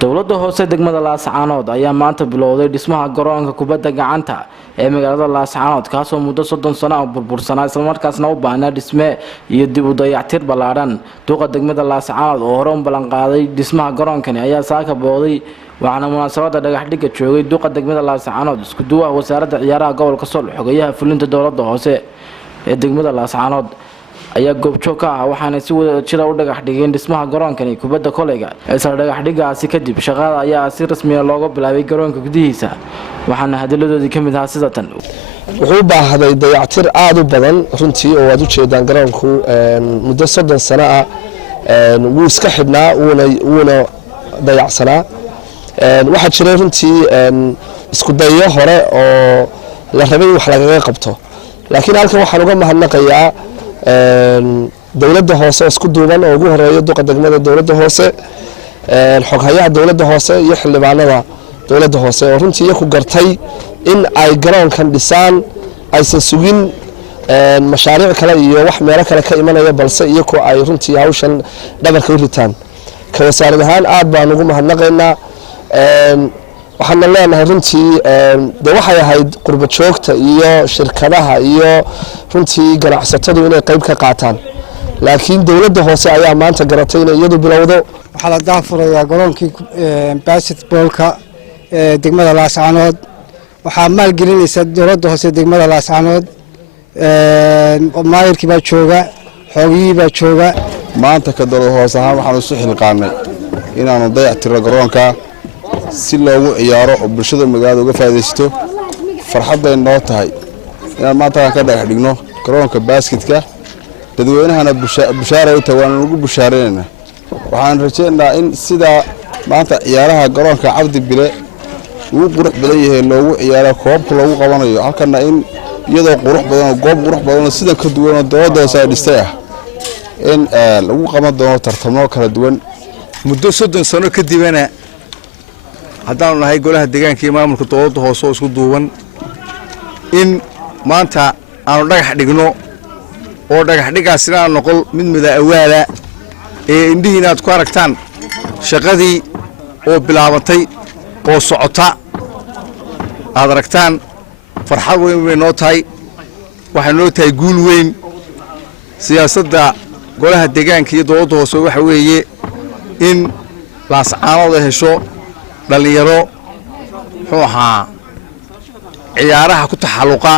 dowladda hoose degmada Laascaanood ayaa maanta bilowday dhismaha garoonka kubadda gacanta ee magaalada Laascaanood kaas oo muddo 30 sano ah burbursanaa isla markaasna u baahnaa dhisme iyo dib u dayactir ballaaran duqa degmada Laascaanood oo hore u ballan qaaday dhismaha garoonkani ayaa saaka booday waxaana munaasabada dhagax dhiga joogay duqa degmada Laascaanood isku duwaha wasaaradda ciyaaraha gobolka Sool xogayaha fulinta dowladda hoose ee degmada Laascaanood ayaa goobjoog ka ah waxaana si wada jir u dhagax dhigeen dhismaha garoonkani kubadda kolayga isla dhagax dhigaasi kadib shaqada ayaa si rasmi ah looga bilaabay garoonka gudihiisa waxaana hadiladoodii kamid ah sida tan wuxuu baahday dayactir aad u badan runtii oo aad u jeedaan garoonku muddo 30 sano ah wuu iska xidhnaa wuuna dayacsanaa waxa jiray runtii isku dayo hore oo la rabay wax laga qabto laakiin halkan waxaan uga mahadnaqayaa dawladda hoose isku duuban oo ugu horeeyo duqa degmada dawladda hoose xoghayaha dawladda hoose iyo xildhibaanada dawladda hoose oo runtii ku gartay in ay garoonkan dhisaan aysan sugin mashaariic kale iyo wax meelo kale ka imanaya balse iyagu ay runtii hawshan dhabarka u ritaan ka wasaarad ahaan aad baan ugu mahadnaqaynaa waxaan leenahay runtii waxay ahayd qurba joogta iyo shirkadaha iyo runtii ganacsatadu inay qayb ka qaataan laakiin dawladda hoose ayaa maanta garatay inay iyadu bilowdo waxa la daafurayaa garoonkii basketballka degmada Laascaanood waxa maalgelinaysa dawladda hoose degmada Laascaanood maayirkii baa jooga xoogii baa jooga maanta ka dawladda hoose ahaan waxaan u xilqaanay inaanu dayactirno garoonka si loogu ciyaaro oo bulshada magaalada uga faa'iideysto farxaday noo tahay inaan maanta ka dhagax dhigno garoonka basketka dadweynahana bushaara u tawaan ugu bushaareynaa waxaan rajaynayaa in sida maanta ciyaaraha garoonka Cabdi Bile uu qurux badan yahay loogu ciyaaro koobka loogu qabanayo halkana in iyadoo qurux badan goob qurux badan sida ka duwan dawladda hoose dhistay in lagu qaban doono tartamo kala duwan muddo 30 sano kadibna haddaan nahay golaha deegaanka iyo maamulka dowladda hoose oo isku duuban in maanta aanu dhagax dhigno oo dhagax dhigaasina noqol mid midaawaala ee indhihiina aad ku aragtaan shaqadii oo bilaabatay oo socota aad aragtaan farxad weyn way noo tahay waxay noo tahay guul weyn siyaasadda golaha deegaanka iyo dowladda hoose waxa weeye in Laascaanood ay hesho dhalinyaro muxuu ahaa ciyaaraha ku taxalluqa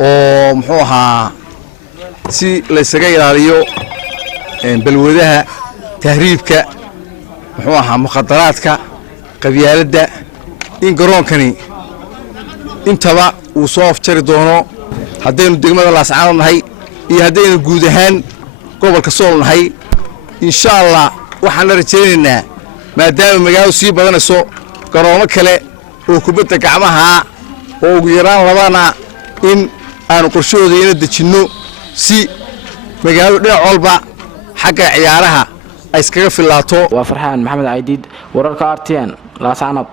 oo muxuu ahaa si la isaga ilaaliyo balwadaha tahriibka muxuu ahaa muqaddaraadka qabyaaladda in garoonkani intaba uu soo afjari doono haddaynu degmada Laascaanood nahay iyo haddaynu guud ahaan gobolka Sool nahay insha Allah waxaan la rajaynaynaa maadaama magaaladu sii badanayso garoomo kale oo kubadda gacmaha oo ugu yaraan labana in aanu qorshooda ina dejinno si magaaladu dhinac walba xagga ciyaaraha ay iskaga filaato waa Farxaan Maxamed Aidiid wararka RTN Laascaanood